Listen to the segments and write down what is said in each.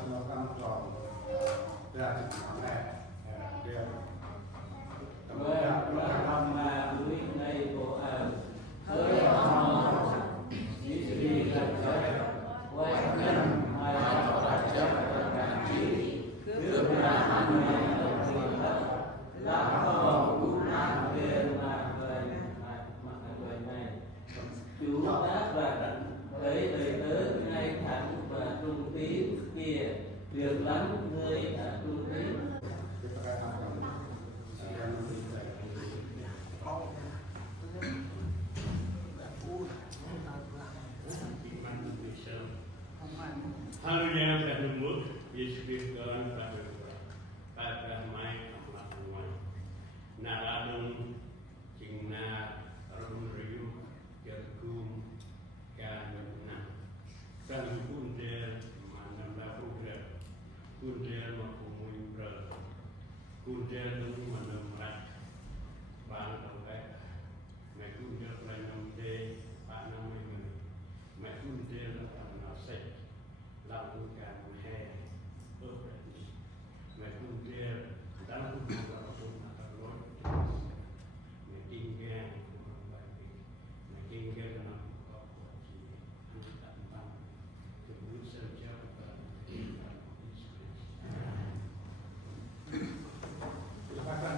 silakan tròn ra chụp ảnh này đều làm mà quý này của tới họ chỉ đi làm chơi quay nhân hay là chơi cả chỉ cứ là anh này là gì đó là có cũng ăn về mà về mà về này chú đã và tới tới ngay thẳng và trung tín kia việc lắm người đã trung tín. Hallelujah, dan umur Yesus Tuhan pada mai amat naradung cingna rum riu kerkum kan na dan kunde manam la kunde makumui bra kunde nung manam rat bang tongkai me kunde planam de panam me kunde la set làm côngการhè ở đây mẹ cũng kia đã cũng vào trong mặt lối mẹ kinh gan cũng vậy mẹ kinh gan nó có chỉ ăn tạm bằng từ núi sơn treo và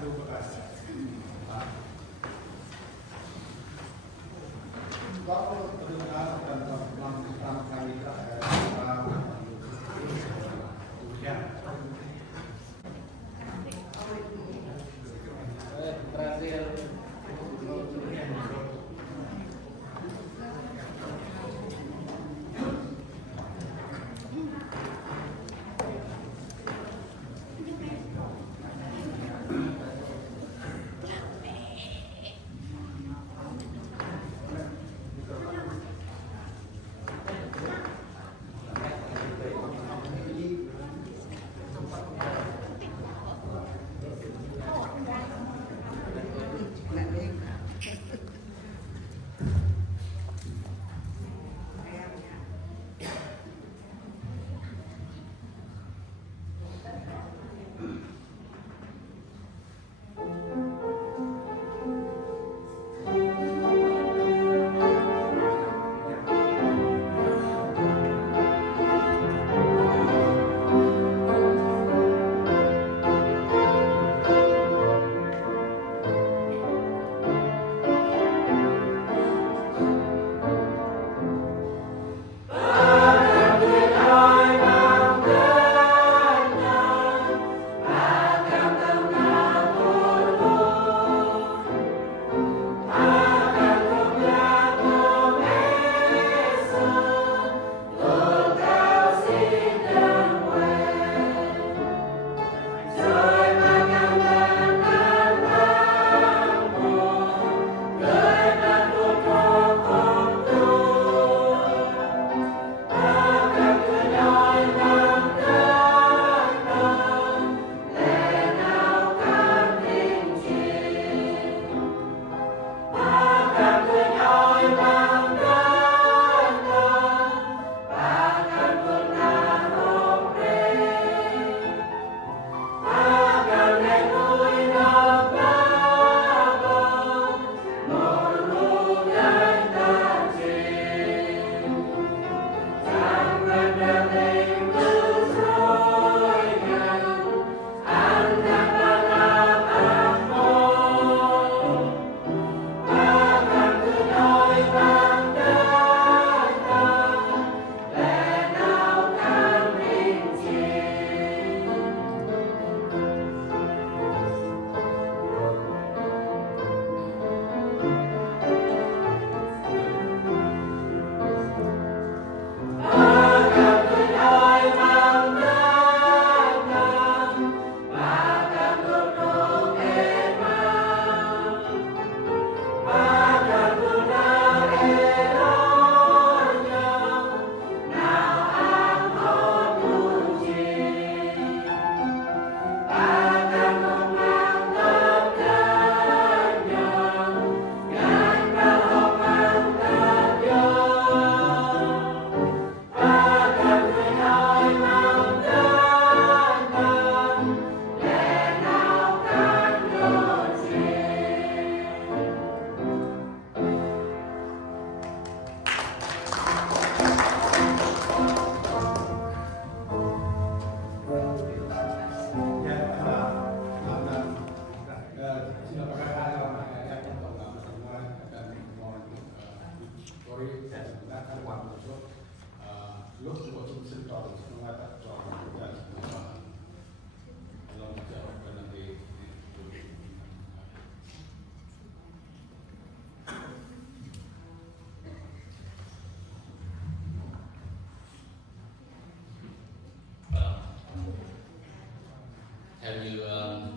theo như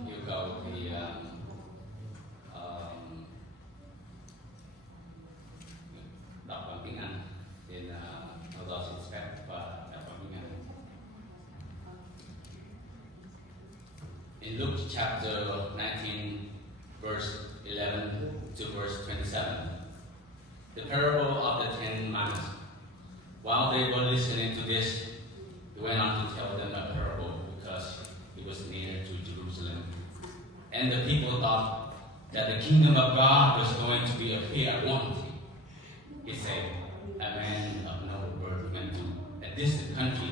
yêu cầu thì đọc bằng tiếng Anh nên theo dõi xin phép và đọc bằng tiếng Anh. In Luke chapter 19, verse 11 to verse 27, the parable of the 10 minas. While they were listening to this, he went on to tell them a parable because it was near to Jerusalem. And the people thought that the kingdom of God was going to be appear at once. He said, a man of noble birth went to a distant country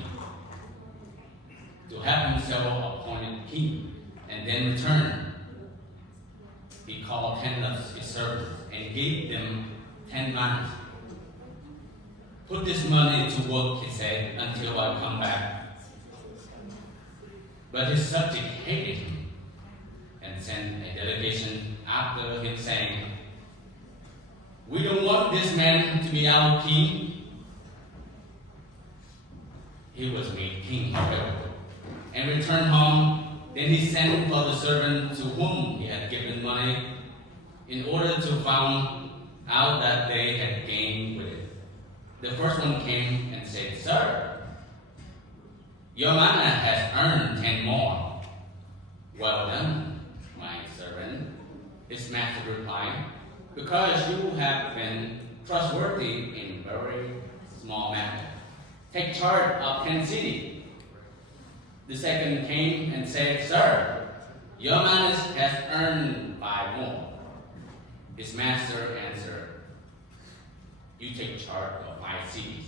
to have himself appointed king and then return. He called 10 of his servants and gave them 10 minas. Put this money to work, he said, until I come back. But his subject hated him and sent a delegation after him saying, we don't want this man to be our king. He was made king, however, and returned home. Then he sent for the servant to whom he had given money in order to find out that they had gained with it. The first one came and said, Sir, your mana has earned 10 more. Well done, my servant. His master replied, because you have been trustworthy in very small matter. Take charge of 10 cities. The second came and said, Sir, your mana has earned 5 more. His master answered, you take charge of 5 cities.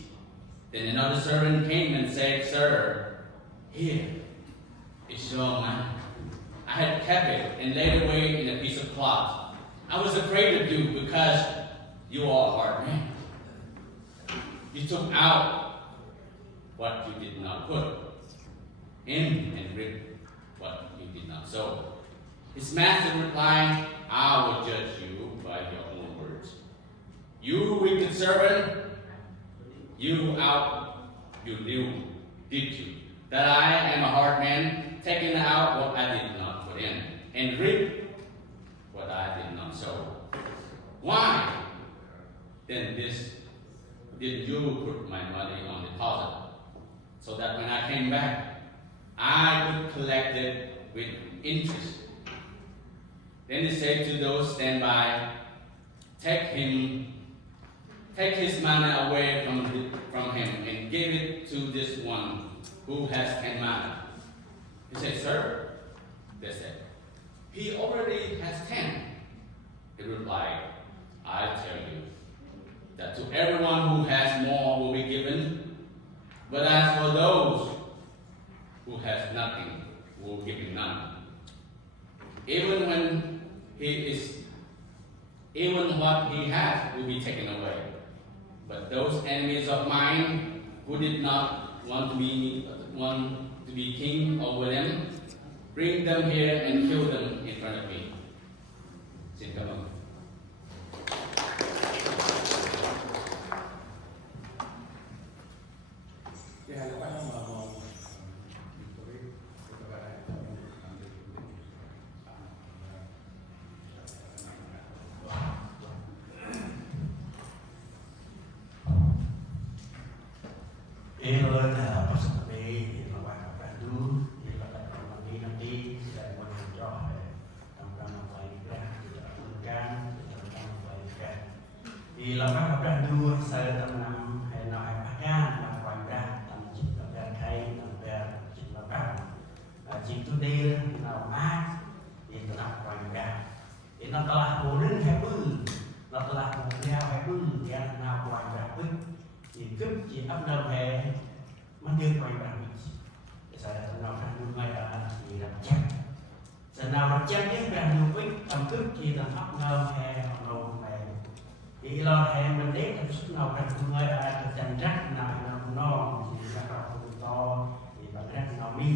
Then another servant came and said, Sir, here is your money. I had kept it and laid away in a piece of cloth. I was afraid of you because you are a hard man. You took out what you did not put in and reaped what you did not sow. His master replied, I will judge you by your own words. You wicked servant, you knew, did you, that I am a hard man, taking out what I did not put in, and reap what I did not sow. Why then did you put my money on deposit, so that when I came back, I could collect it with interest? Then he said to those stand by, take his mana away from him and give it to this one who has 10 mana. He said, Sir, they said, he already has 10. He replied, I tell you that to everyone who has more will be given, but as for those who has nothing, will give him none. Even what he has will be taken away. But those enemies of mine who did not want to be king over them, bring them here and kill them in front of me. Xin cảm ơn. Vì là các học trò đua sơ tâm năm hay nói bác ra là quan ra tâm chỉ là ra thay tâm ra chỉ là cao chỉ tôi đi nào ác thì tôi làm quan ra thì nó là bộ rinh hay bư nó là bộ leo hay bư thì nào quan ra bư thì cướp chỉ ấp đâu hè mà đưa quan ra thì sao nó ra đua ngay là thì làm chắc giờ nào làm chắc biết ra đua với tầm cướp chỉ là ấp đâu hè hoặc đâu này thì lo hè mình đến làm sức nào ra đua ngay là dành rác nào nó thì các bạn to thì bạn rác nào mi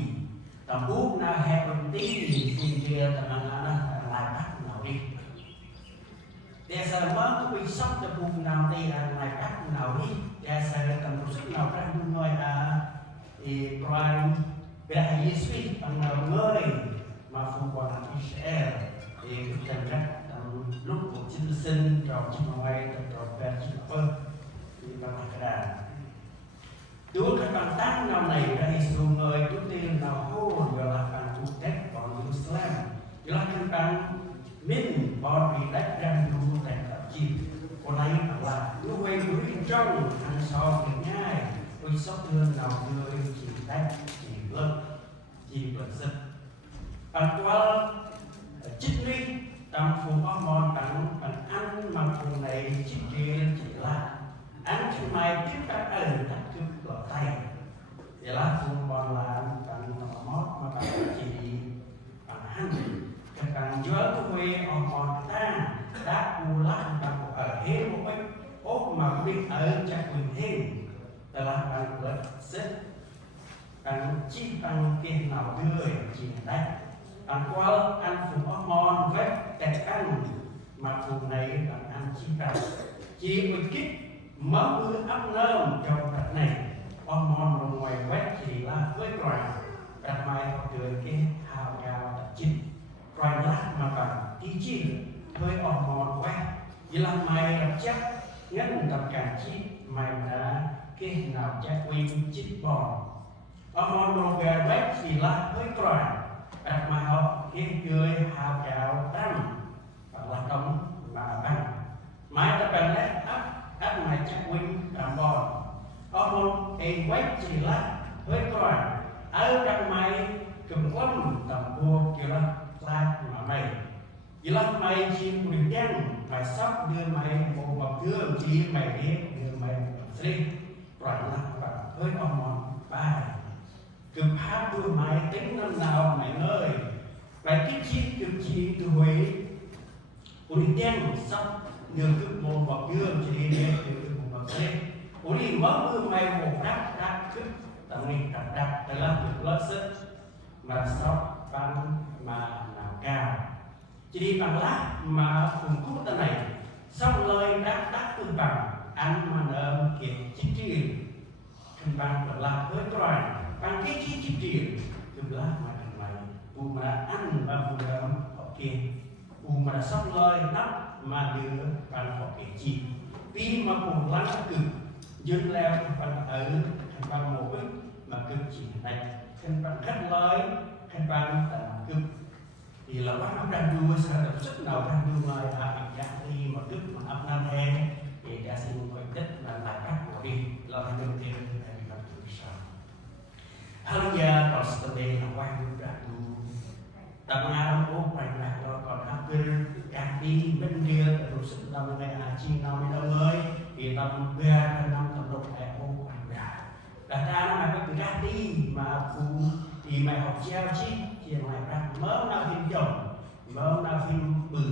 tầm úp nào hè bằng tí thì phun kia tầm nó lại bắt nào đi để giờ mới có bị sốc cho vùng nào đi lại bắt nào đi để giờ tầm sức nào ra đua ngay thì qua bây giờ Giêsu bằng nào người mà phụ quan làm Israel thì cái chân rắc lúc của chính sinh rồi chính ngoài rồi về chính ơn thì bằng cái đàn Chúa các bạn tác năm này ra Giêsu người Chúa tiên nào hô rồi là bạn cụ tết còn Jerusalem rồi là các bạn mình bọn bị đánh răng đu thành tập chi còn đây là như vậy của trong hàng so với nhai tôi sắp thương nào người chỉ đánh chỉ lực chỉ vật sự bạn qua chích đi trong phù hoa mòn bạn ăn mà phù này chỉ riêng chỉ là ăn thứ mai tiếp các ẩn các thứ lọ tay để là phù mòn là bạn mót mà bạn chỉ bạn ăn các bạn nhớ quê ở mòn ta đã u lá bạn ở hết một cái ốp mà biết ở chắc mình thêm là bạn lợi sức bạn chỉ bằng kia nào đưa chỉ đây bạn qua ăn phù hormone với tẹt ăn mà phù này bạn ăn chỉ bằng chỉ một kích mở bữa ấp nơm trong đặt này hormone ở ngoài quét chỉ là với loài đặt mai họ cười cái hào gạo đặt chín loài lát mà bạn tí chi với hormone quét chỉ là mày đặt chắc ngân tập cả chi mày đã cái nào chắc quy chích bò hormone đồ về quét chỉ là với loài đặt mai họ cái cười hào gạo đăng và là đông mà bằng mãi ta cần lấy áp mày chắc quy làm bò hormone em quét chỉ là với loài ở trong mày cầm lâm tầm vua kiểu là mà mày chỉ là mày chim quyền dân mày sắp đưa mày một bọc thương chỉ mày biết đưa mày một bọc riêng rồi là với hormone ba cực hát đưa mày tính năm nào mày ơi mày cái chi cực chi từ huế quyền dân sắp đưa cực một bọc thương chỉ đưa một bọc riêng ủa đi mất đưa mày một đắp cực tầm này đắp để làm được lớp sức mà sắp bằng mà nào cao chỉ đi bằng lát mà cùng cút tên này xong lời đắc tương bằng ăn mà nợ kiệt chích truyền thân bằng là làm với loài bằng cái chích truyền tương lát mà thằng mày u mà ăn và phù đỡ họ kia u mà xong lời nắp mà đưa bằng họ kia chi vì mà cùng lắng cực dừng leo bằng ở thân bằng một mà cực chỉ này thân bằng khách lời thân bằng cực thì là bác ấp đang đua sao được sức nào đang đua người à dạ đi mà đức mà ấp nam he thì đã xin gọi tích là lại các của đi là thành đầu tiên là bị làm từ sao Hallelujah còn sự đề là quan đua đã đua tập nga đông ố quanh lại rồi còn áp viên càng đi bên kia tại đồ sự năm ngày chi nào mới đâu ơi thì tầm ga năm tầm độ hệ ô quanh ra đặt ra nó mà cái càng đi mà phụ thì mày học treo chi thì mày ra mớ nào phim chồng mớ nào phim bự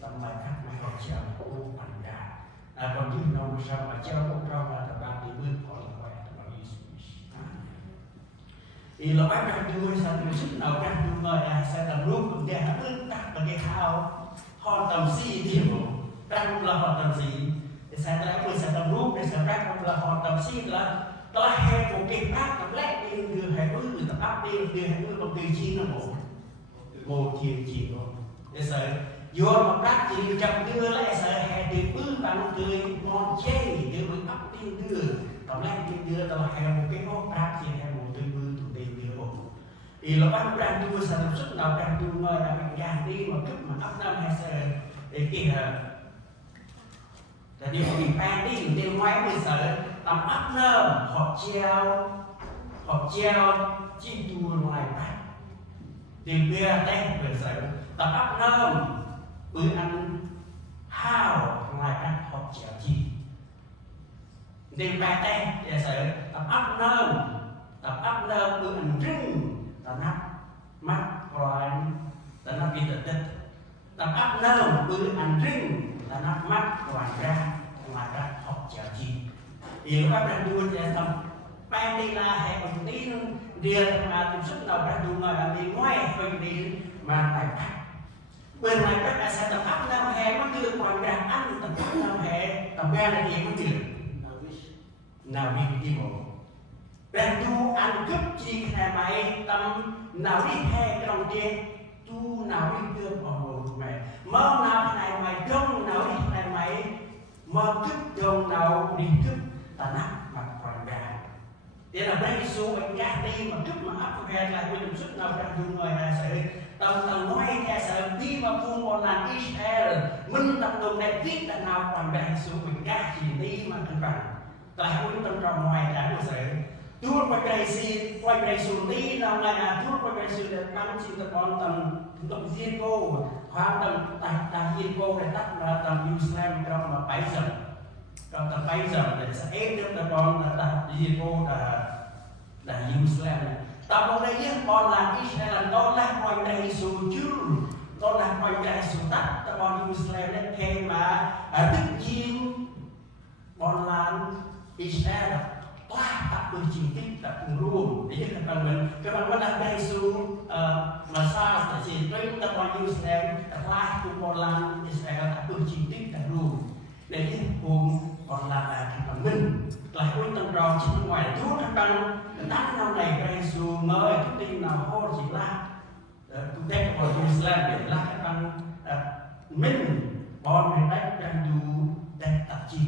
tầm mày khác mày học treo ô quanh ra còn chứ đâu sao mà treo ô trao là tập ba thì bước khỏi là quay tập ba thì là bác đang đưa sao thì sức nào đang đưa người sẽ làm luôn cũng để hắn ước tắt và cái hào hòn tầm si thì đang là hòn tầm si để sẽ lại mới sẽ làm luôn để sẽ ra là hòn tầm si là hệ một cái bác tập lẽ đi đưa hệ bước từ tập áp đi đưa hệ bước công ty chi là một chiều chỉ rồi để sợ vô mà bác chỉ chậm đưa lại sợ hệ từ bước bằng cười ngon chê đưa bước áp đi đưa tập lẽ đi đưa tập hệ một cái hốt bác chỉ hệ một từ bước tụi tiền đưa bộ thì là bác đang đưa sợ sức nào đang đưa người là mình dàn đi mà cấp mà áp năm hay sợ để kia là điều mình ban đi điều ngoài bây giờ tầm áp nơm họ treo chi chua ngoài bát điều kia đây bây giờ tầm áp nơm bữa ăn hao ngoài bát họ treo chi điều bài đây bây giờ tầm áp nơm bữa ăn rừng tầm áp mắt rồi tầm áp kinh tế tầm áp nơm bữa ăn rừng tầm áp mắt ngoài ra họ treo chi thì các bạn đua sẽ tầm ban đi là hệ một tí đưa mà tiếp xúc đầu ra đua người là đi ngoài bên đi mà phải bắt bên này các bạn sẽ tập áp năm hè nó đưa còn ra ăn tập áp năm hè tập ga là gì cũng được nào đi đi bộ đang đua ăn cướp chi là mày tầm nào đi hè cái đồng tiền tu nào đi đưa vào một mẹ mơ nào này mày trong nào đi này mày mơ cướp trong nào đi cướp ta nắp mặt còn gà để là đây số anh gà đi mà cướp mà áp gà lại với đồng sức nào đang dùng người này sẽ tầm nói nghe sẽ đi mà phun một lần Israel mình tầm đồng này viết là nào còn gà số mình gà chỉ đi mà cân bằng tại không tâm trọng ngoài cả của sẽ tuôn quay đây xuống đi nào này tuôn quay đây xuống để bắn xin tập con tầm diên cô hoa tầm diên cô để tắt là tầm Islam trong mà 7 giờ trong tầm 7 giờ để sẽ ép được tập con là tầm diên cô là Islam này tập con đây nhé con là Israel con là quay đây xuống chứ con là quay đây xuống tắt tập con Islam đấy thêm mà tức chiên con là Israel là tập được trình tích tập luôn để các bạn vẫn đặt đây xuống mà sao là gì với tập quan Israel là cùng còn làm Israel tập được trình tích tập luôn để những cùng còn làm là các bạn mình lại quên tầm rò chỉ bên ngoài thuốc các bạn đắt nào này đây xuống mới cái tin nào hô chỉ là cũng thế còn Israel để là các bạn mình còn mình đang đủ đang tập chi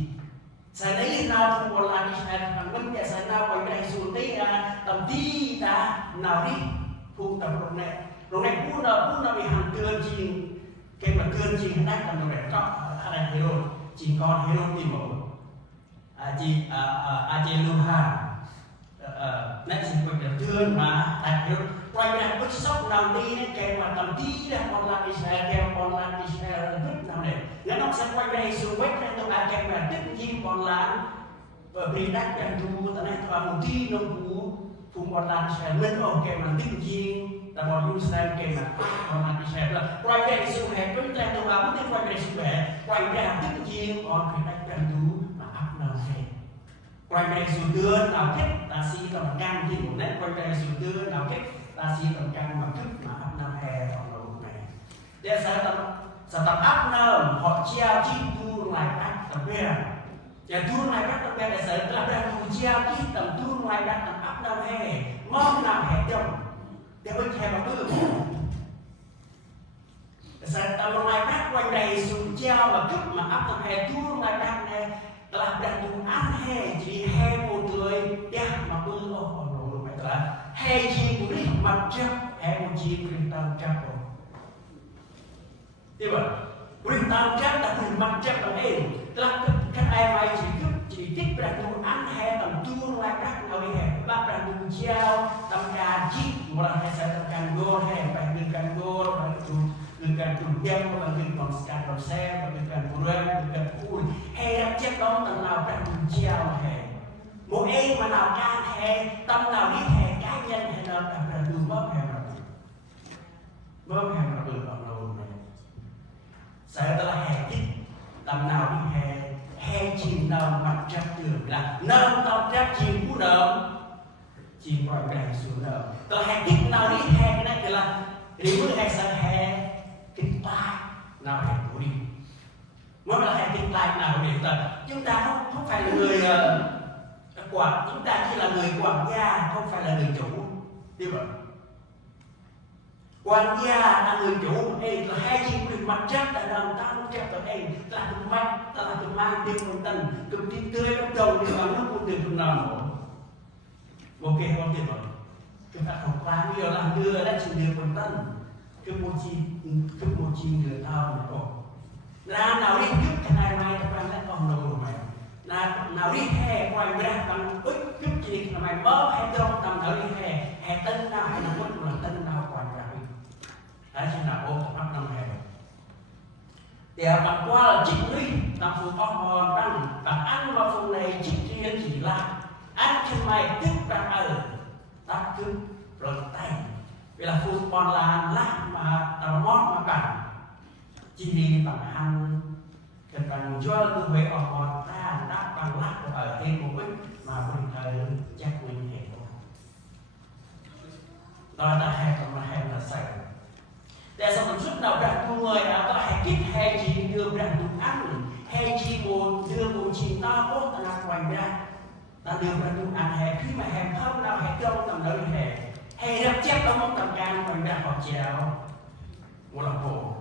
saya đây nào không còn làm Israel bằng vấn đề saya nào quay đây xuống tí tầm tí đã nào đi phun tầm lúc này phun nào bị hàng cơn chi cái mà cơn chi đang tầm lúc này có hai hero chỉ còn hero tìm mẫu chị Luha nãy chỉ quay được cơn mà tại hero quay lại bức sốc nào đi nên cái mà tầm tí đã còn làm Israel kêu còn làm Israel rất nào này nếu nó sẽ quay đây xuống quét lên tôi là cái mà tiếp nhiên còn làm vì đắc cái tu tại này thoa một tí nó cũ phùng còn làm sẽ lên ở cái mà tiếp nhiên là bọn Israel cái mà còn làm Israel là quay đây xuống hè với lại tôi làm muốn quay đây xuống hè quay ra tiếp nhiên còn vì đắc cái tu mà áp nào hè quay đây xuống đưa nào kết ta si tầm căng thì một nét quay đây xuống đưa nào kết ta si tầm căng mà thức mà áp nào hè còn là một ngày để sẽ tập áp nơm họ treo chi tu lại các tập bè và tu lại các tập bè để sẽ tập bè tu treo chi tập tu lại các tập áp nơm hè mong làm hè chồng để bên hè mà cứ sẽ tập lại các quanh đây xuống treo mà cướp mà áp tập hè tu lại các này là đặt tu ăn hè chỉ hè một người đẹp mà cứ rồi phải là hè chi của đi mặt chấp hè một chi của đi tao chấp rồi tiếp vậy, quyền tam chấp là quyền mặt chấp đồng em, là các ai mai chỉ thích là tu ăn hè tầm tu là các nào đi hè, ba là tu treo tầm cà chít, một là hay sẽ tầm càng gôn hè, phải đừng càng gôn, phải đừng càng trùng chân, hoặc là đừng còn càng còn xe, hoặc đừng càng cuốn, đừng càng cuốn, hè là chấp đó tầm nào phải tu treo hè, một em mà nào can hè, tầm nào đi hè cá nhân hè nào phải tu bóp hè mà được ở đâu này. Saya telah hekit tầm nào đi hè chìm nào mặt trăng trường là nơm tao trăng chìm của nơm chìm vào đèn xuống nơm telah hekit nào đi hè cái này là đi với hè sang hè kinh tai nào hè của đi mới là hè kinh tai nào để chúng ta không phải là người quản chúng ta chỉ là người quản gia không phải là người chủ như vậy quan gia là người chủ của em là hai chi của mặt trăng là làm ta không chấp của em là tụi mang ta là tụi mang tiền một tầng cực tin tươi trong đầu thì bằng nước một tiền tụi nào một cái con tiền rồi chúng ta không quá nhiều làm đưa đã chỉ được một tầng cứ một chi người tao này là nào đi cướp cái này mai các bạn lại còn đâu mày là nào đi hè quay ra bằng ức cướp gì là mày bớt hay trong tầm nào đi hè tân nào hay là mất một lần tân nào quay ra đấy chính là ô tập năm hè để tập qua là chỉnh đi tập phụ con hòn răng tập ăn vào phần này chỉnh riêng chỉ là ăn trên mày tức ra ở tập cứ rồi tay vì là phụ con là lát mà tập mót mà cảnh chỉ đi bằng ăn cái bằng cho tôi về ở hòn ta đáp bằng lát ở thêm một ít mà mình thời chắc mình hệ đó là hai con hè là sạch để sau một chút nào đặt tu người áo ta hay kít hay chỉ đưa đặt tu ăn hay chỉ một đưa một chỉ ta có ta làm quanh ra ta đưa đặt tu ăn hay khi mà hè không nào hay trong tầm nơi hè hay đập chép trong một tầm can quanh ra hoặc chéo một là khổ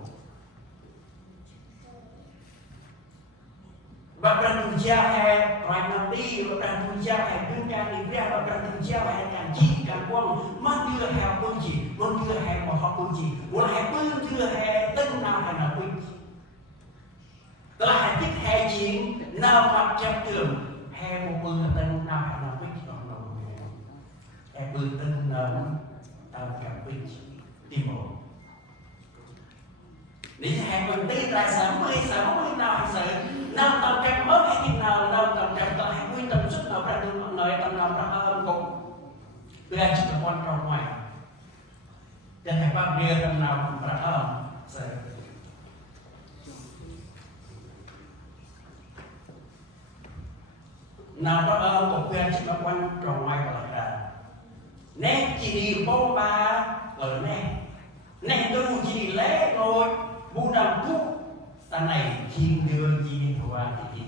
và cần tu gia hay ngoài năm đi và cần tu gia hay đương càng đi ra và cần tu gia hay càng chi càng quăng mất chưa hay bưng gì mất chưa hay mà họ bưng gì một là hay bưng chưa hay tân nào hay là bưng là hay thích hay chiến nào mặt chặt trường hay một bưng tân nào hay là bưng còn đâu hay bưng tân nào tao càng bưng tìm một để hàng mình đi là 60 nào sự năm tầm trăm mất hay khi nào năm tầm trăm có 20 tầm sức nào ra được mọi người tầm nào ra hơn cũng bây giờ chỉ là quan trọng ngoài cho thầy bác bia tầm nào cũng ra hơn sự nào có ơn cũng bây giờ chỉ là quan trọng ngoài của lại là nét chỉ đi bố ba ở nét tu chỉ lẽ rồi bu đầm thuốc ta này thiên đưa gì hoa thì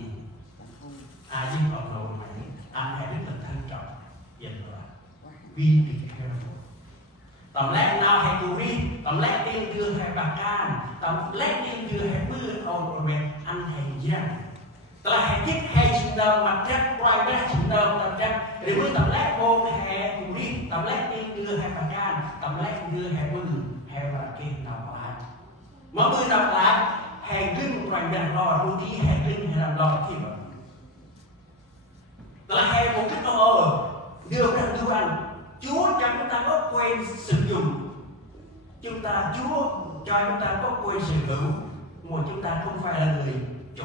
ai nhưng còn lâu này anh hãy rất là thân trọng dần rồi vì bị theo tầm lẽ nào hay tu đi tầm lẽ tiên đưa hay bạc can tầm lẽ tiên đưa hay mưa ông rồi anh hay giang ta hay thích hay chỉnh đầu mặt trắc quay ra chỉnh đầu tầm trắc để mới tầm lẽ vô hay tu đi tầm lẽ tiên đưa hay bạc can tầm lẽ đưa hay mưa hay là kia nào lại mà mưa nào lại hay gừng quanh đàn lò đôi tí hay gừng hay làm lò thì mà là hay một cái đưa ra đưa ăn Chúa cho chúng ta có quyền sử dụng chúng ta Chúa cho chúng ta có quyền sở hữu mà chúng ta không phải là người chủ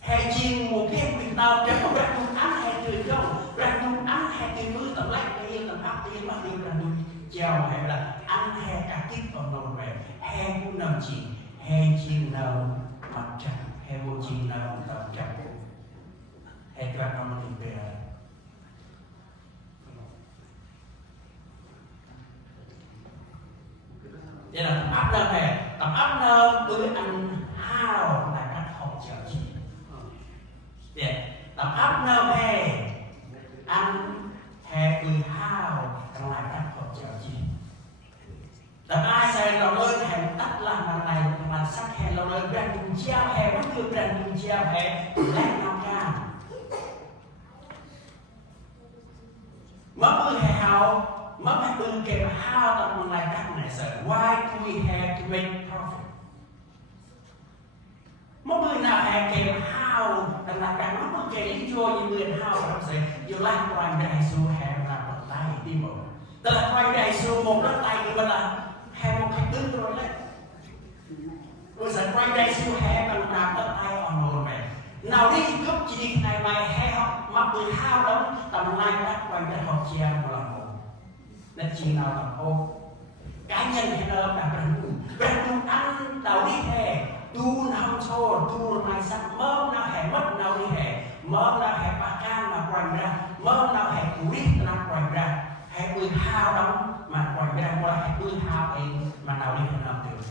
hay chiên một cái việc nào cho không ra chung ăn hay cười không ra chung ăn hay cười mưa tầm lạnh đây tầm áp đây mà đưa ra chung chào hay là ăn hay cả kíp còn nổi về hay cũng nằm chỉ hay chiên nào mặt trăng hay vô chiên nào tầm trăng hay các con mình về đây là tầm áp nâng này tầm áp nâng đối ăn hao là các học trợ chỉ tầm áp nâng này ăn hay đối hao là các học trợ chỉ tầm ai sẽ lo lên hàng tắt làm bằng này bằng sắc hè lo lên brand dùng treo hè vẫn được brand dùng treo hè lại nào cả mất bữa hè hao mất hai bữa kèm hao tầm bằng này các này sợ why do we have to make profit mất bữa nào hè kèm hao đằng là cả mất bữa kèm lý do như người hao làm gì you like one day so have là một tay tim một tức là one day so một đất tay thì mình là hay một cách đứng rồi đấy rồi sẽ quay đây siêu hè bằng đạp đất tay ở nồi mày nào đi cấp chỉ đi này mày hay học mặc từ hao đóng tầm nay đã quay đây học treo một lần một nên chỉ nào tầm ô cá nhân hay là đạp rừng ăn đầu đi hè tu nào cho tu này sắp mơ nào hè mất nào đi hè mơ nào hè ba can mà quay ra mơ nào hè cú đi nào quay ra hay bươi hao đóng mà quay ra qua hay bươi hao ấy mà nào đi làm được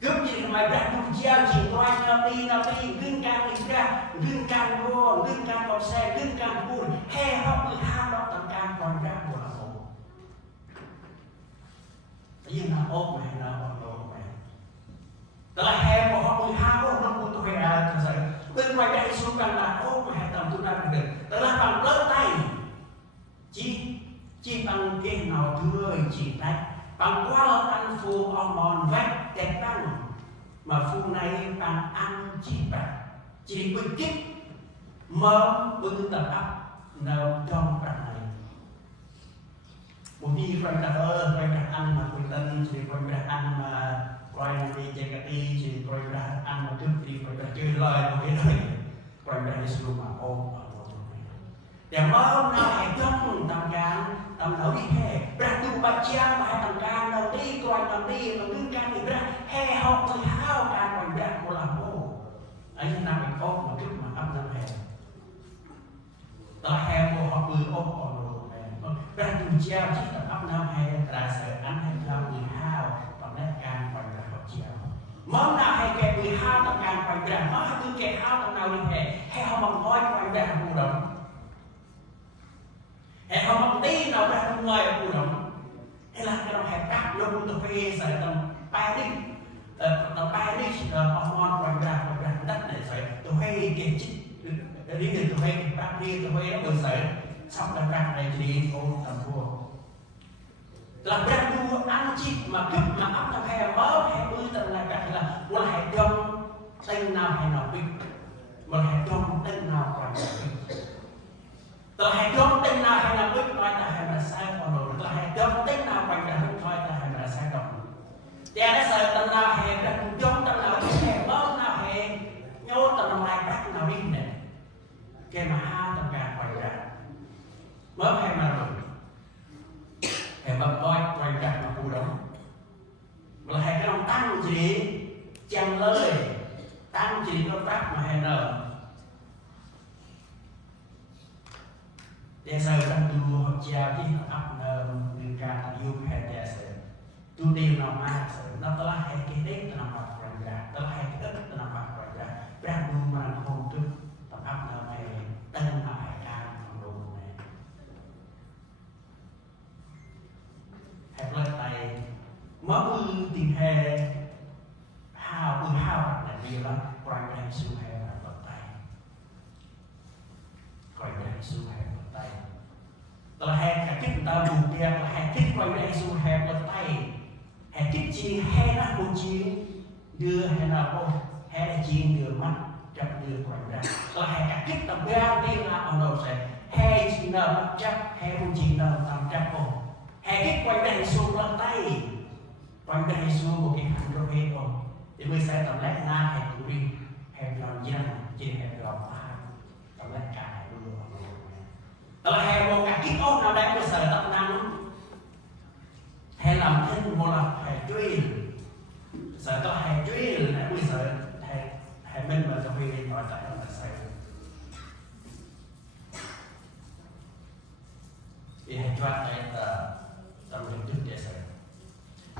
cướp gì mày ra cùng treo chỉ quay nào đi gương can đi ra gương can vô gương can bọc xe gương can buồn hay họ bươi hao đóng tầm can quay ra của là khổ tự nhiên là ốp mày nào bọn đồ mày tức là hay của họ bươi hao nó cũng tôi ra thật sự bên ngoài đây xuống căn là ốp mày tầm tôi ra được tức là bằng lớn tay chỉ bằng cái nào thưa chỉ tay bằng qua ăn phù ở mòn vách đẹp tăng mà phù này bằng ăn chỉ bưng kích mơ bưng tập ấp nào trong bằng này một khi quay đặt ăn mà quay tân thì quay đặt ăn mà quay đi chơi cà ti thì quay đặt ăn mà trước thì quay đặt chơi lời một cái này quay đặt đi xuống mà ôm để mơ nào hãy trong tầm can tầm thấu đi hè ra tu bạch cha mà tầm can đầu đi coi tầm đi mà đứng can thì ra hè học thì hao can còn ra của làm ô ấy là năm mình ôm một chút mà ấp năm hè đó hè của họ vừa ôm còn rồi ra tu cha chỉ tầm ấp năm hè là sợ ăn hay làm thì hao còn nét can còn ra học cha món nào hay kẹp thì hao tầm can còn ra món hay cứ kẹp hao tầm nào đi hè họ bằng coi còn ra của động hay không bằng tí nào ra không ngơi ở khu động hay là cái đồng hẹp nông tộc hay sẽ tầm ba đi tầm ba đi hormone quanh ra đất này sẽ tụi hay cái chích đi từ tụi hay bác đi tụi hay nó sẽ xong đâm ra này thì ôn tầm vua làm ra đua ăn chi mà cướp mà ấp tầm hay mớ hay bươn tầm này cả là một hệ trong tên nào hay nào biết một hệ trong tên nào còn tờ hệ trong tên nào hay nào biết nói ta hay là sai còn rồi tờ hệ trong tên nào còn là không nói ta hay là sai đồng để nó sợ tầm nào hệ ra cùng trong tầm nào hệ mớ nào hệ nhô tầm nào bác nào đi nè cái mà ha tầm cả quay ra mớ hay mà rồi hệ mà coi quay ra mà khu đó mà hệ cái lòng tăng gì chẳng lời tăng chỉ có pháp mà hay nở để sao đang tu học cha cái ấp nở người ca yêu hay để sao tu đi nào mà nó có là hay cái đấy nó nằm ở ra nó là hay cái đất nó nằm ở ra đang tu mà không tu tập ấp nở này tân là hay ca làm đồ này hay lên tay mất tiền hè hào là điều đó quanh đây su hè là vật tay quanh đây su hè vật tay là hè cả kích ta buồn kia là hè kích quanh đây su hè vật tay hè kích chi hè nó buồn chi đưa hè nào không hè là chi đưa mắt chập đưa quanh ra là hè cả kích tập ra đây là ở đâu sẽ hè chi nợ mắt chập hè buồn chi nợ tầm chập không hè kích quanh đây su vật tay quanh đây su một cái hành động hết không thì mới sẽ tầm lát na hay tụi đi hay làm dân chỉ hay làm ai tầm lát cả hai luôn tầm hay một cả kích ốc nào đấy mới sợ tập năng hay làm thêm một là hay truy sợ có hay truy là mới sợ hay mình mà tụi đi nói tại nó là sai thì hay cho đây là tầm hình thức để sợ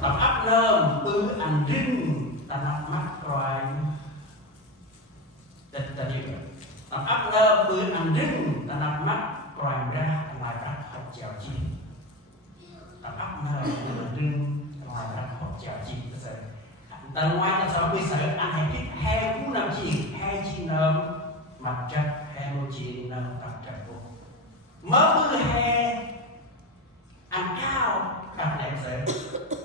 tập áp lơm bư ăn rinh ta nắp mắt rồi ta đi tập áp lơ bươn ăn rinh ta nắp mắt rồi ra ngoài ra học chèo chi tập áp lơ bươn ăn rinh ngoài ra học chèo chi ta ngoài ta sao bây giờ ăn hay biết hay cũng làm gì hay chi nơm mặt trật hay một chi nơm tập trật vô mớ bư hay ăn cao đặt đẹp sẽ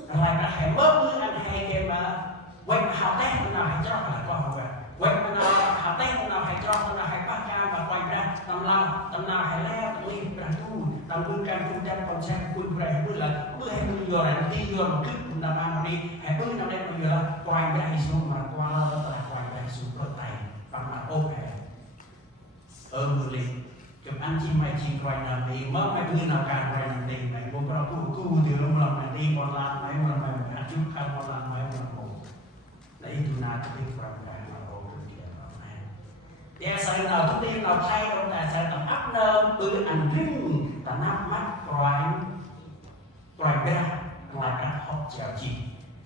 ngoài ra hay mớ bư ăn hay cái mà quay mà học tết nào hay cho là con học về quay mà nào học tết nào hay cho nào hay bắt ca và quay ra tầm nào hay leo tầm đi ra tu tầm bươn cam trung trăm còn sang bươn về bươn là bươn hay bươn giờ này đi giờ một chút làm ăn đi hay bươn nào đây bây giờ quay ra xuống mà qua là quay ra xuống cơ tay bằng mặt ốp hè bươn đi chụp ăn chim mai chim quay làm đi mất mấy bươn nào càng quay làm đi này bố có cu từ lúc làm này đi còn làm mấy mà mình ăn chút ăn còn làm mấy mà lấy tu na tu đi vào đại mà bộ được kia vào này. Để sai nào tu đi nào sai đâu ta sai tầm áp nơm bự ăn rinh ta nắp mắt quay ra ngoài ra học chèo chi.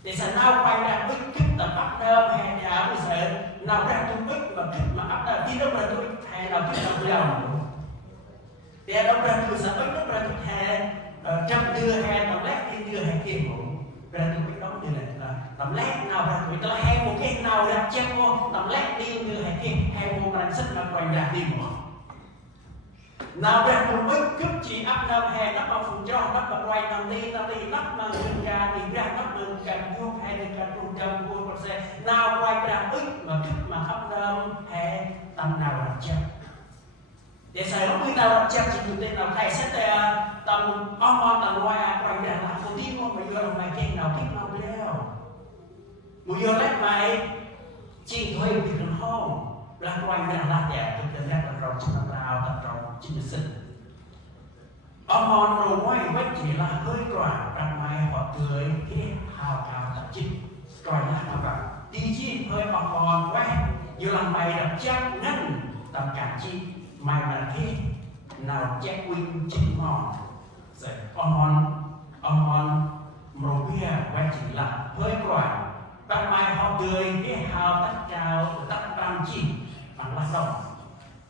Để sai nào quay ra bích kích tầm áp nơm hay nhà bây giờ nào ra tu bích mà kích mà áp nơm đi đâu mà tu hay nào kích nào lòng. Để đâu ra tu sẽ bích đâu ra tu hay trăm đưa hay tầm lát đi đưa hay kia ngủ ra tu bích đó như này tầm lát nào ra người ta hay một cái nào ra chân vô tầm lát đi như hay kia hay một lần sức mà quay ra đi một nào ra một bức cướp chỉ áp nằm hè nắp vào phùng cho nắp vào quay nằm đi nắp mà người ra đi ra nắp đường càng vuông hay đường càng trung tâm vuông con xe nào quay ra ức mà cướp mà áp nằm hè tầm nào là chân để xài lúc người nào làm chân chỉ dùng tên nào thầy sẽ tầm on tầm quay ra là một tí một bây giờ là mày kênh nào kích nào leo một giờ lát mày chỉ thuê một cái hông là quay ra là đẹp cho nên là rau trong rau tập rau chín sinh on rồi quay quét chỉ là hơi quảng rằng mày họ tươi cái hào cao tập chín rồi là nó rằng tí chi hơi on quét như là mày đập chắc ngăn tầm cả chi mày là cái nào check win chín mòn rồi on rồi bia quay chỉ là hơi quảng bằng mai họ tươi cái hào tắt trào tắt tam chi bằng lá rong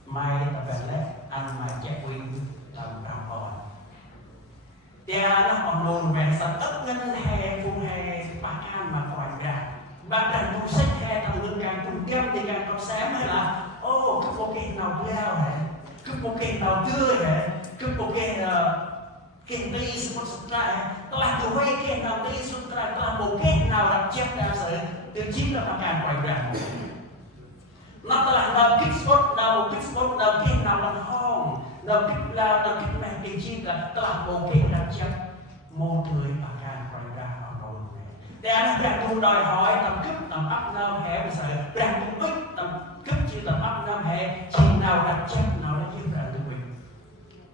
mai tập về lấy ăn mà check win làm rau on tia nó còn luôn về sản ấp ngân hè phù bạn đang một sách hè tầm lương càng cùng tiêm thì càng còn sáng hay là ô cứ một cái nào leo hả cứ một cái nào tươi hả cứ một cái đi xuống lại là từ quay cái nào đi xuống lại là một cái nào đặt chết ra sự từ chính là càng quay ra nó là nào kích spot nào cái nào là hong nào kích này cái chi là một cái đặt chết một người mà càng quay ra ở đâu để anh đang cùng đòi hỏi tầm cấp tầm ấp nam hè bây giờ đang cùng ích tầm cấp chỉ tầm ấp nam hè chỉ nào đặt chết nào là như là từ mình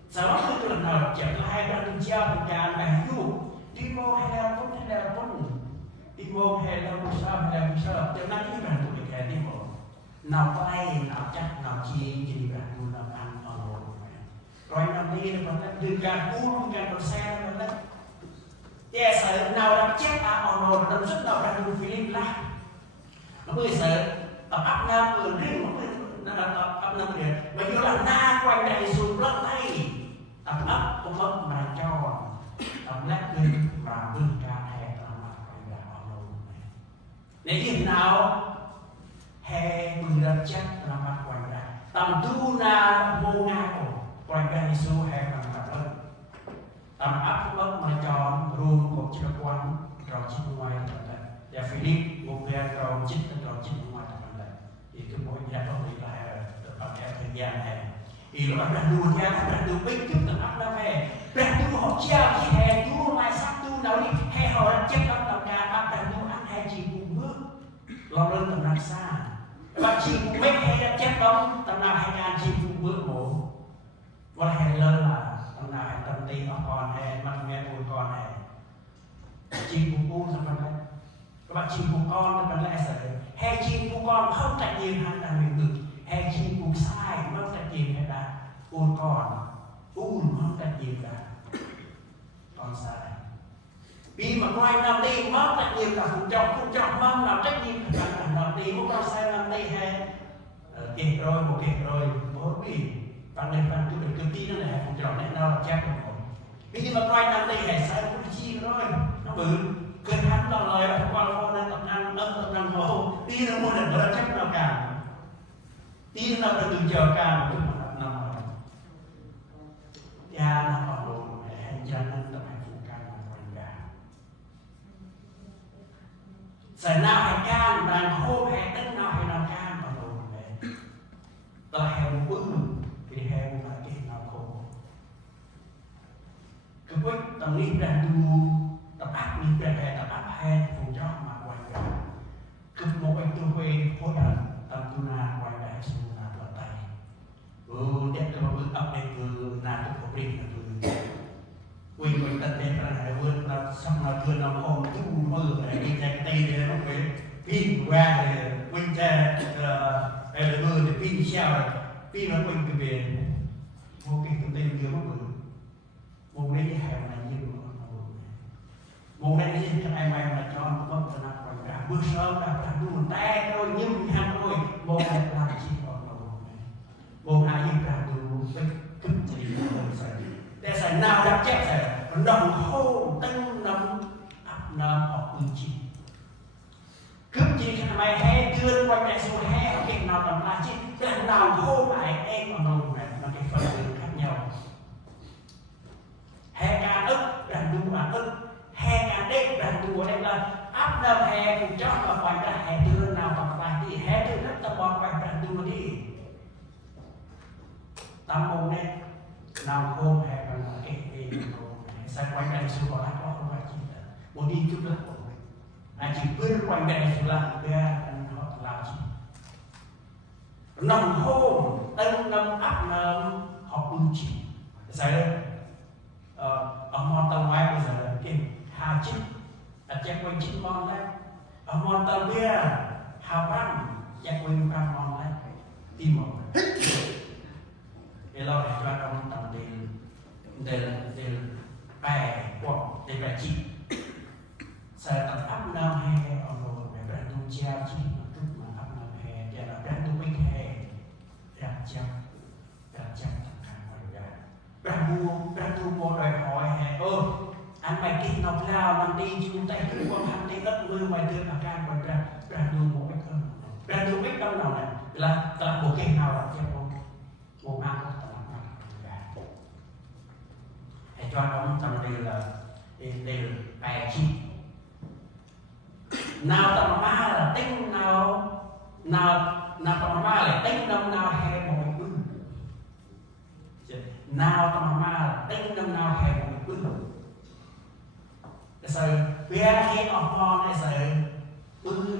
sau đó cứ lần nào đặt chết là hai bên cùng treo cùng càng bàn du đi mô hay là vốn đi mô hay là một sao cho nên cái bàn tụi mình đi mô nào tay nào chắc nào chi gì bàn du nào ăn rồi năm đi nó còn đừng càng uống càng còn xe nó đấy để sợ nào đang chết ở nồi đâm sức nào đang dùng phim lá nó bây giờ tập áp nam ở riêng nó là tập áp nam liền mà như là na quanh đây xuống lót tay tập áp cũng mất mà cho tập lát lên và vươn ca hè làm mặt quanh ra ở nồi để gì nào hè mười lần chết làm mặt quanh ra tầm tu na vô nga cổ quanh ra số hè làm mặt lên tầm áp bất mà chọn luôn một chiếc quán rồi chích ngoài tầm này để Philip một người rồi chích ngoài tầm này thì cái mỗi nhà có thể là ở cái thời gian này thì nó đã đùa nha nó đã đùa biết trước tầm áp năm hè đang đùa họ treo cái hè đùa mai sắc đùa nào đi hè họ đã chết trong tầm nhà áp đang đùa ăn hai chị cùng bước lo lên tầm năm xa và chị cùng mấy hè đã chết bóng tầm nào 2000 chị cùng bước một và hè lên là tầm nào tầm tí nó còn hè mặt nghe buồn còn hè chim của cô sao vậy các bạn chim của con nó lại sợ hè chim của con không trách nhiệm hay là mình được hè chim của sai mất trách nhiệm hay là buồn còn không trách nhiệm là con sai vì mà ngoài năm đi mất trách nhiệm là phụ trọng mong làm trách nhiệm là năm đi một con sai năm đi hè kịp rồi một kịp rồi bố vì bạn này bạn tôi được tự tin nó là phụ trọng này đâu là chắc rồi vì mà quay năm đây hay sai cũng chi rồi nó bự cơn hắn nó lời là qua phô nên tập năng hồ tí nó mua được nó chắc nào cả tí nó được từng chờ cả một chút mà năm rồi cha nó còn đồ hành cha nên tập hành phụ can mà quanh ra sẽ nào hay can đàn hô hay tất nào hay nào can mà đồ này ta heo bự thì heo là cái nào khổ cái quyết tầm lý đang đu tập áp lý đang hè tập áp hai vùng cho mà quanh ra cực một anh tôi quê hối hận tầm tu na quanh ra xuống là tựa tay đẹp cho bước ấp đây vừa na được một đêm là vừa quên quanh tận đây là hải vươn là xong là vươn làm hồn chứ mơ này đi chạy tay để nó phải pin qua thì quên ra đây là mơ thì pin sao rồi pin nó quên cái về một cái công ty kia nó bự một đấy hẻo này như một đây đi cho ai may mà cho nó có thể nào còn cả bước sớm đã luôn tay rồi nhưng hàng rồi một này làm chi còn một này như cả đường với cực kỳ là sai để sai nào đặt chết sai đồng hồ tăng năm áp năm học ứng chi cực chi cái mày hay đưa qua cái số hay ở cái nào tầm là chi để nào hô lại em mà đâu này là cái phần khác nhau hè ca ức đàn đu mà ức hè ca đêm đàn đu ở đây là áp năm hè cũng cho mà phải ra hè đưa nào còn lại đi hè đưa rất ta bỏ phải đàn đu đi tâm môn đây nào hôm hè còn là cái sai quanh đây xuống còn lại có không phải chỉ là một đi chút là anh chỉ vươn quanh đây xuống là cái anh họ làm gì nằm hôm tân năm áp năm họ ưng chỉ sai đây ở mòn tàu ngoài bây giờ cái hà chích đặt chắc quanh chích mòn đấy ở mòn tàu bia hà băng chắc quanh băng mòn đấy tim một để lo để cho con tàu để bè hoặc để bè chị sẽ tập áp năm hè ở rồi để bè tu cha chị mà cứ mà áp năm hè để là bè tu binh hè đặt chắc đang mua đòi hỏi hè anh mày kinh ngọc lao nằm đi chung tay cứ quan hành đi đất mưa mày đưa mà can quay ra beradu mau ikan beradu ikan nào này là telah bukit nào là siapa mau ăn telah hãy cho ông tâm đây là bài chi nào tầm ma là tính nào tầm ma là tính nào hè một bữa nào tầm ma là tính nào hè một bữa so we are here upon as a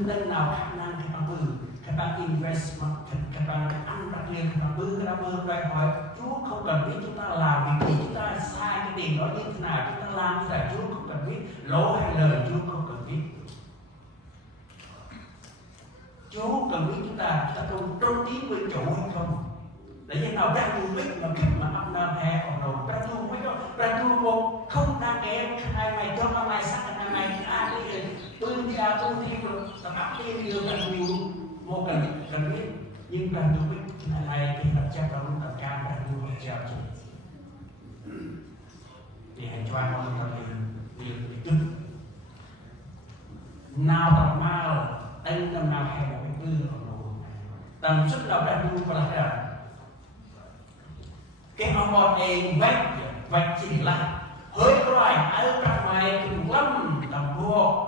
tính nào khả năng cái bằng bữa các bạn investment các bạn ăn đặc biệt các bạn bữa các bạn đòi hỏi Chúa không cần biết chúng ta làm việc gì chúng ta sai cái tiền đó như thế nào chúng ta làm như thế Chúa không cần biết lỗ hay lời Chúa không cần biết. Chúa cần biết chúng ta còn trung tín với chủ hay không. Để như nào ra dù biết mà kích mà âm nam hè ở đầu ra dù mấy đó ra dù một không đang em ai mày cho nó mày sắc anh mày ai đi tôi đi à tôi đi rồi tập áp đi nhiều cần nhiều một cần biết nhưng ra dù biết này thì tập chắc là luôn tập cam ra dù một chào chị thì hãy cho anh ông tập nhiều chút nào tập ma anh năm nào hay một cái tư ở đầu tầm sức nào ra dù và là cái họ một em vạch chỉ là hơi rồi ở trong mày cùng lắm đồng vô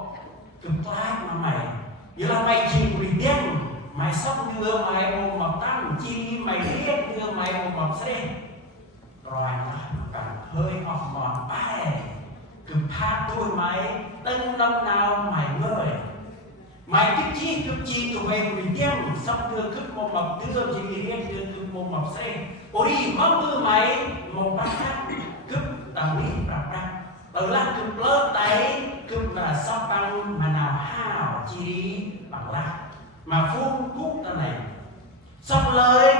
cùng toát mà mày giờ là mày chỉ bị điên mày sắp đưa mày một mập tăng chi mày điên đưa mày một mập xe rồi mà cần hơi học mòn bài cùng tha tôi mày tân năm nào mày ngơi mày cứ chi tụi mày bị điên sắp đưa cứ một mập đưa chỉ điên đưa một mập xe ôi mong đưa mày một bác khác cướp tao biết rằng ra từ là cướp lớp tay cướp là sắp băng mà nào hào chi đi bằng là mà phun cút tao này xong lời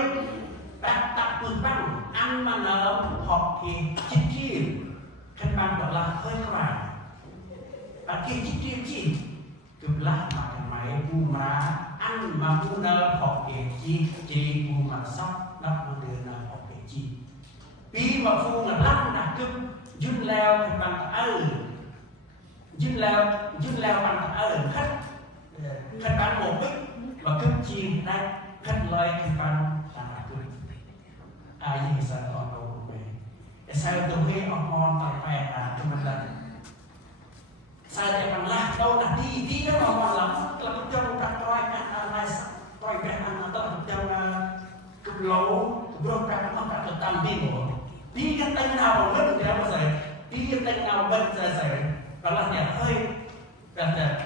đặt tập phương băng ăn mà nở học thì chích chi khăn băng gọi là hơi các bạn và khi chích chi cướp lá mà thằng mày bu mà ăn mà bu nở học thì chi bu mà sắp đắp bu đưa nở học chi vì mà phu là lăng đã cướp dưng leo thành bằng dưng leo bằng khách bằng một bích và cướp chi đây khách lời thành bằng là cướp ai gì sao còn đâu về sao tôi nghe ông ngon tặng mẹ à cho mình là sao để bằng lạc đâu là đi đó mà là cái chân đặt coi này coi cái ăn nó tận chân cướp lỗ rồi các nó cả tâm đi của đi cái tên nào mà mất thì nó sẽ đi cái tên nào mất sẽ và là nhà hơi là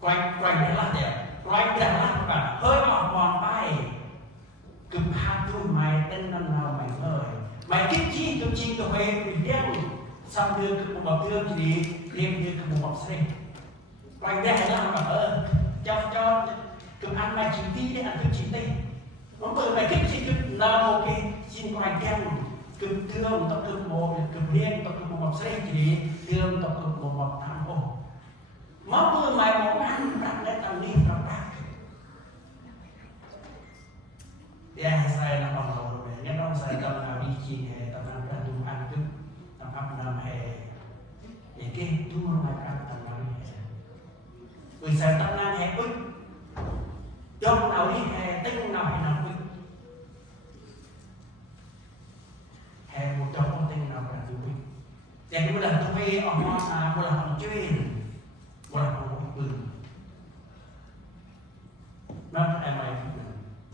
quay cái là đẹp quay cái là các bạn hơi mòn bay cực hạt tôi mày tên năm nào mày ơi mày kích chi tụi mày bị đen xong đưa cái một bọc tương gì đem như cái một bọc xe quay ra là bạn ơi cho cực ăn mày chỉ đi để ăn cực chỉ đi nó bởi mày kích chi cực nào ok xin quay kem cực thương tập cực một cực liên tập cực một bọc xe chỉ thương tập cực một bọc thảm ô máu mưa mày một ăn đặt lên tầm đi tầm đặt thì ai sai là còn rồi nghe đâu sai tầm nào đi chi hè tầm nào ra dùng ăn cực tầm ấp năm hè thì cái thua mày ăn tầm nào đi hè người sai tầm nào hè ức trong nào đi hè tinh nào hay nào ức hè một trong con tinh nào là ức để cái lần tôi về ở món là một lần học chuyên một lần học bừng nó em mày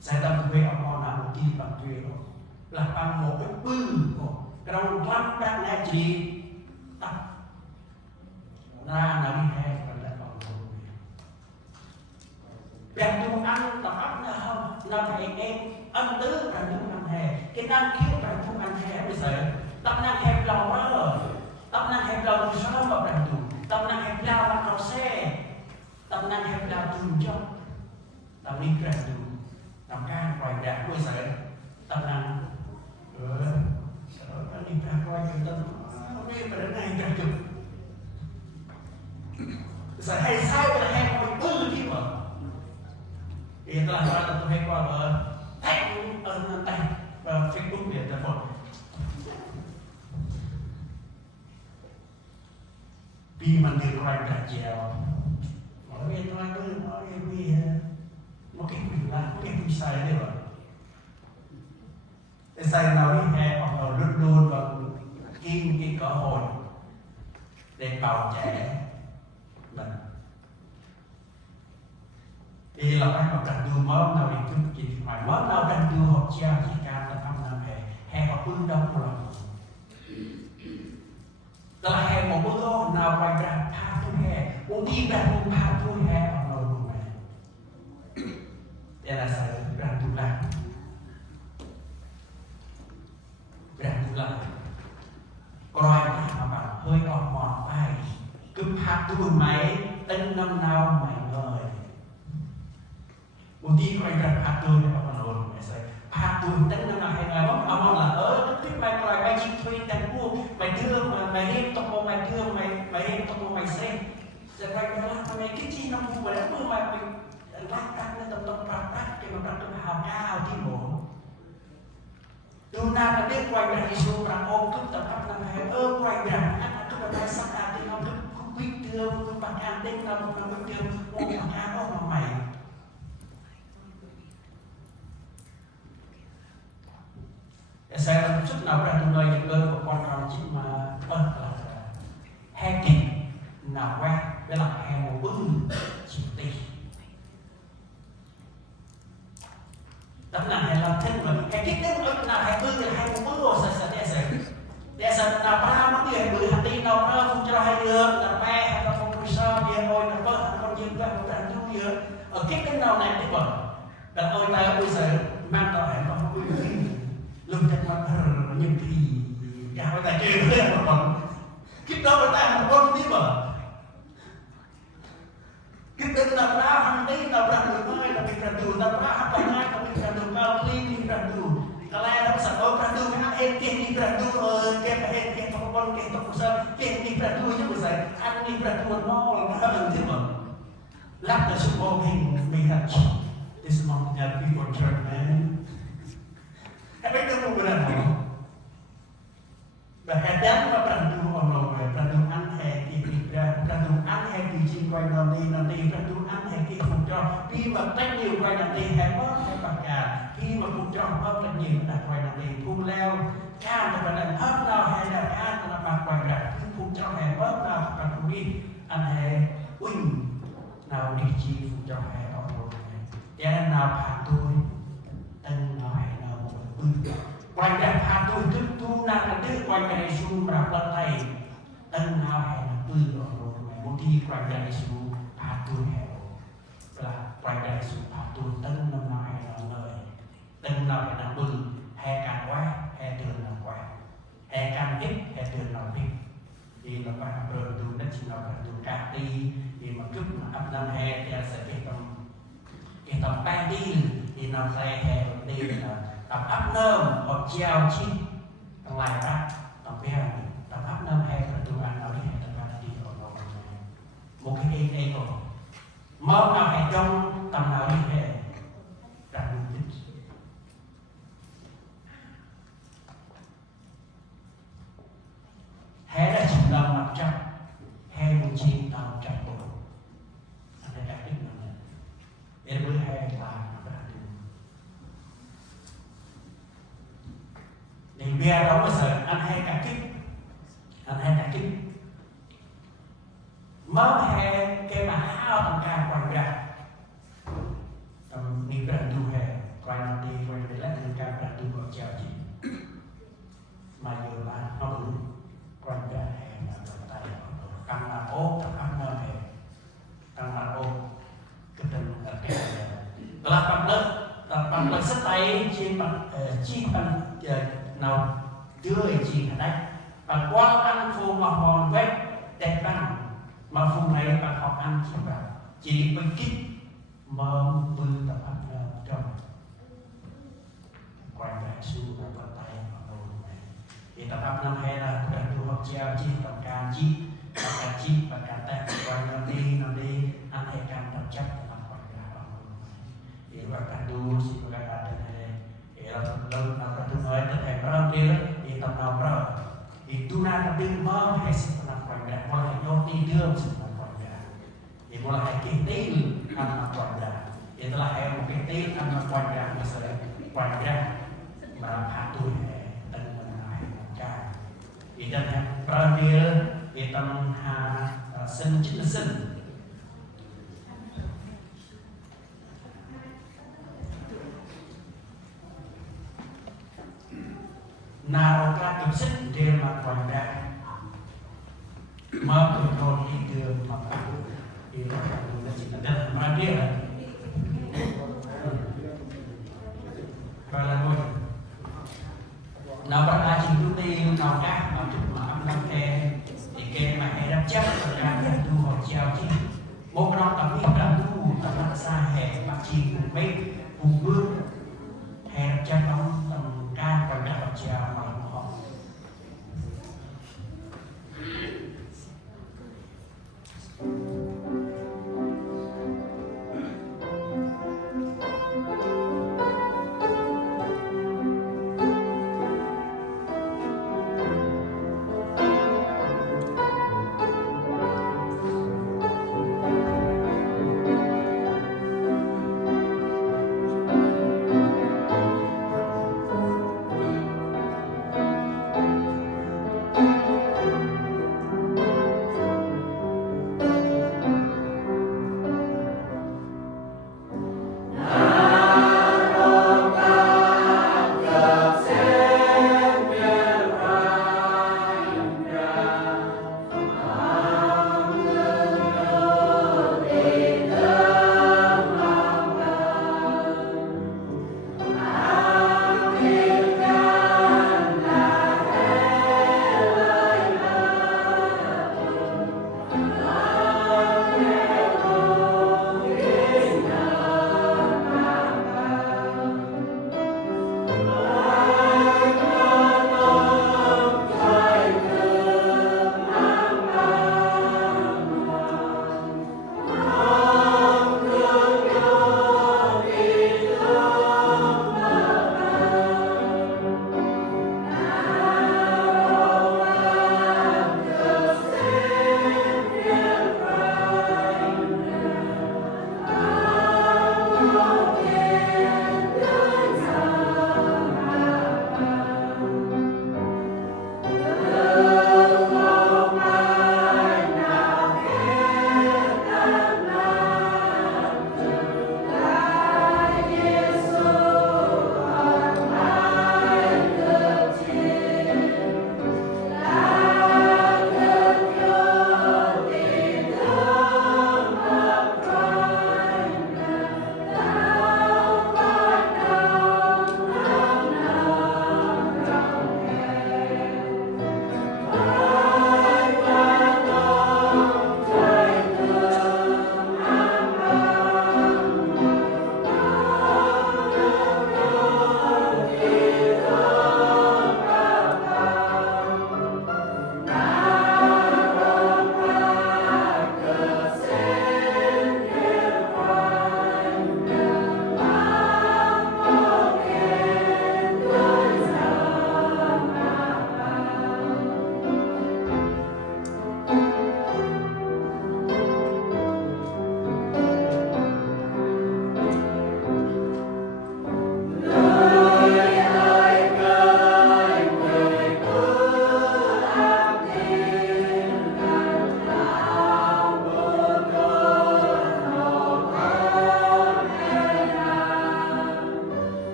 sai tâm tôi về ở món là một kỳ bằng chuyên là bằng một cái bừng cái đầu lắm đang là chỉ tập ra nằm hè còn lại còn rồi đẹp chung ăn tập ăn là không là phải em ăn tứ là những năm hè cái năng khiếu là chung ăn hè bây giờ tập năng hẹp lòng đó rồi tập năng hẹp lòng sao mà làm đủ tập năng hẹp lao là nó xe tập năng hẹp lao chung cho tập đi làm đủ tập ca quay đẹp bây giờ tập năng anh đi ra coi người ta hôm nay mà đến này càng cực giờ hay sai là hay coi tư chứ mà thì ta làm ra là tôi hay qua mà tag ơn tay và Facebook để ta phone vì vì mình được quay cả chiều mọi người tôi cứ nói vì một cái quyền là một cái quyền sai đấy rồi cái sai nào đi hè hoặc là luôn luôn và kim cái cơ hội để bào trẻ mình thì là anh mà cần đưa món nào thì cứ chỉ phải món nào cần đưa học treo chỉ ca là thăm năm hè học bưng đông rồi đó là hè một bữa nào quay ra tha tu hè muốn đi ra muốn tha tu hè ở nơi luôn này đây là sự ra tu lạc rồi mà bạn hơi còn mòn vai cứ hát tu máy tên năm nào mày ngời một tí quay ra hát tu để bạn luôn mày sẽ hát tu tên năm nào hay ngời bóng ông là cái mày còn mày chỉ thuê tên mua mày đưa mà mày đem tóc mua mày đưa mày đem tóc mua mày xem sẽ quay ra mày cái chi năm mua mà đã mua mày lát cắt lên tông cắt cái mà cắt tông hào cao tí bộ tu na là biết quay ra Giêsu rằng ôm cứ tập pháp năm hè quay ra anh cứ là bài sắc đà thì nó cứ quyết thương cứ bằng an tinh là một năm quyết thương ôm bằng an ôm bằng mày để xem là chút nào ra tôi nói những lời của con rằng chứ mà là hai kịch nào quen với là hai một bức chỉ tì tấm nào hay làm thêm rồi cái kích thước nào hay bưng thì hay một bữa rồi để sợ nào ba nó tiền bữa hạt tin nào nó không cho hay được là mẹ hay là không sao tiền rồi là vợ con nhìn về một trận vui nữa ở kích thước nào này thì còn là ôi ta bây giờ mang tỏi nó không có gì lưng chân nó nhưng thì cao ta kêu lên một còn kích đó người ta một con tí mà kích thước nào ra hàng tin nào ra được mai là mình ra đường nào ra hàng bài mai là mình ra đường bao ly ra đường kalau ada satu peradu kan ni peradu ke tokon ke tokosan ke ni peradu je besar an ni peradu nol kan tu mah lap the super king we have this month that people turn man apa itu bukan và hạt đá và peradu ono peradu an he ki peradu an he ki chi quay nó đi peradu an he ki không cho khi mà tách nhiều quay nó đi hay mất hay bạc cả khi mà cũng cho hơn là nhiều là quay là đi thu leo cao là phải hết nào hay là cao là bạc quay là cũng cho hè bớt nào cần cũng đi anh hè win nào đi chi cũng cho hè ở một này cho nên nào phạt tôi tân nào hè nào một bưng quay ra phạt tôi thức tu nào là đứa quay ra xuống mà lên tay tân nào hè là bưng ở một này một đi quay ra xuống phạt tôi hè là quay ra xuống phạt tôi tân năm nào hè từng nào phải nằm bừng hè càng quá hè trường nào quá hè càng ít hè trường nào ít thì nó phải rồi từ nó chỉ nào phải từ cả đi thì mà chút mà ấp năm hè thì sẽ cái tầm ba đi thì nó sẽ hè đi là tầm ấp nơm hoặc treo chi tầm lại ra tầm bè tầm ấp nơm hè là từ ăn nào đi hè tầm ba đi rồi nó một cái đây rồi mơ nào hè trong tầm nào đi hè đặt đúng chính hè là chỉ là mặt trăng hè một chi tầm trăng bộ anh ấy đặt đích nữa để với hè là nó ra được thì bia đâu có sợ anh hay cả kích mở hè cái mà hao tầm ca quanh ra tầm đi ra tu hè quay nó đi quay để lấy tầm ca ra tu vào chào chị mà giờ là nó đủ quanh ra hè là tầm tay tăng là ốp tăng là hè tăng là ốp cái tầm là cái là bằng lớp sắt tay trên bằng chi bằng nào đưa chi ở đây bằng quan ăn phù mà hòn vết đẹp bằng mà phù này bằng học ăn chi bằng chỉ bằng kít mơ bư tập ăn trong quay lại xuống và bàn tay vào đầu này thì tập ăn năm hay là cần tu học treo chi tập can chi và can tay quay nó đi ăn hay can tập chắc là quay ra vào thì và can tu chỉ có cái này thì là lâu nào cần tu nói tới thầy nó đi thì tập nào đó itu nanti mau hasil penakwaran mulai nyoti dia penakwaran mulai kita anak wadah itulah yang kita anak wadah masalah wadah merapatu dan mengenai wadah itu yang perambil kita mengha senjata sen nào các kiểm sức đều là quan đại mà tụi tôi đi đường mà phải đi là chỉ là đất mà biết là và là thôi nào bạn ai chỉ tu tiên nào các mà chụp mà âm năm kè thì kè mà hay đắp chấp và ra nhận tu họ treo chi một cái đó tập biết làm tu tập làm xa hè mà chi cùng mấy cùng mưa